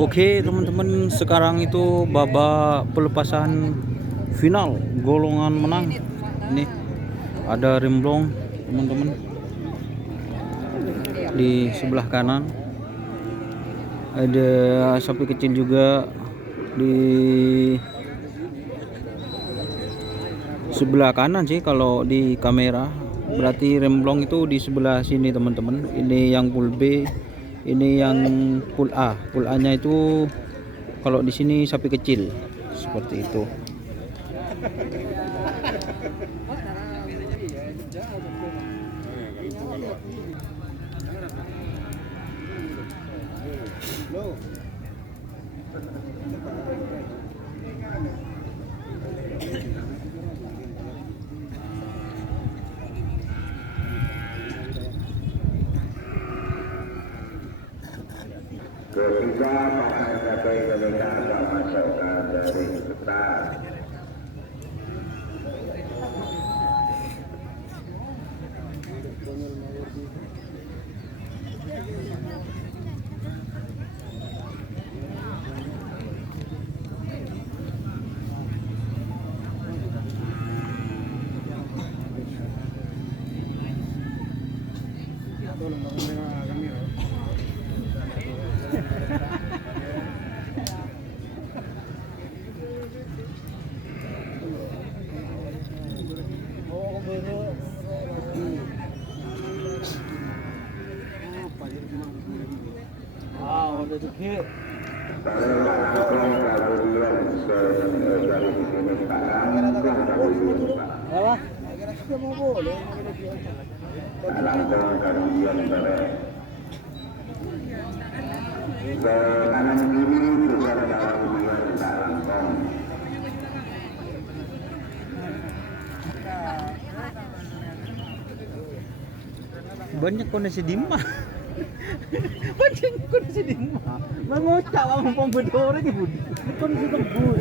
Oke teman-teman, sekarang itu babak pelepasan final golongan menang. Ini ada remblong teman-teman di sebelah kanan, ada sapi kecil juga di sebelah kanan sih kalau di kamera. Berarti remblong itu di sebelah sini teman-teman. Ini yang pool B, ini yang pool A. Pool A nya itu kalau di sini sapi kecil seperti itu. Ketika pasangan KPI Indonesia akan masukkan dari start. Banyak kondisi dimah. Banyak kondisi dimah. Mengocak sama pembedor ini bud. Kondisi tebus.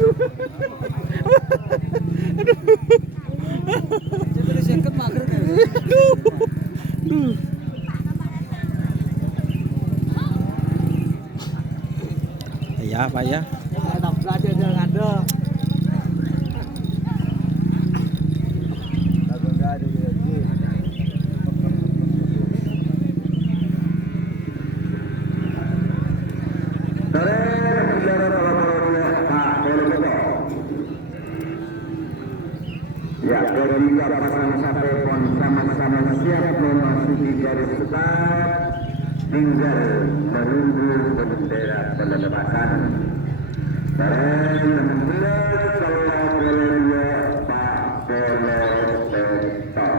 Aduh. Jadi seket mager. Aduh. Ya Pak ya. Tak belajar jangan ada. Ya, ketiga pasangan sapi pun sama-sama siap memasuki garis start, tinggal menunggu bendera pelepasan. Dan membuat kalau bolehnya Pak Poloseto.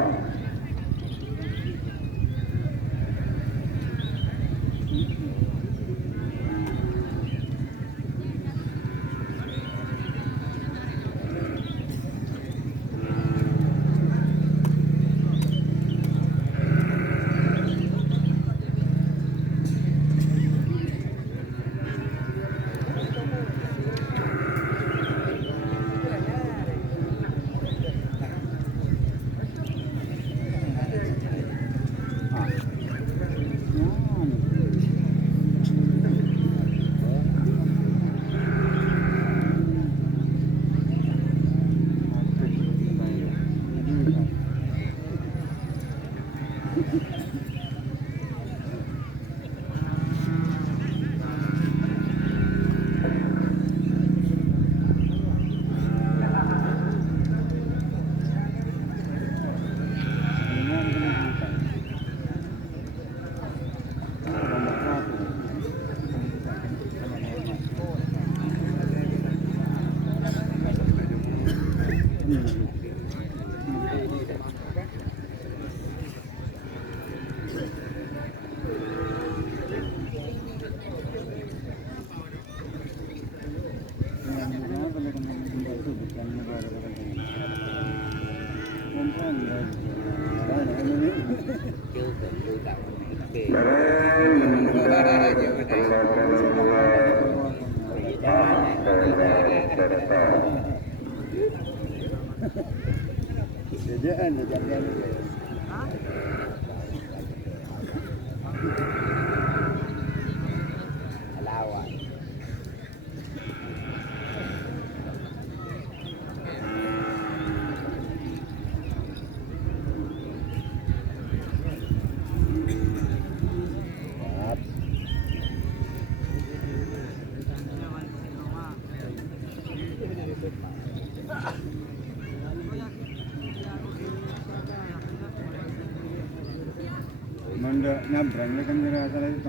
Honda nyabrang kan kira asal itu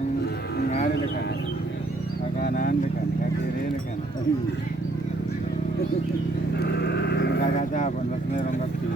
ngari dekan, kanan dekan, kiri dekan. Kakak apa? Nasnya orang kaki.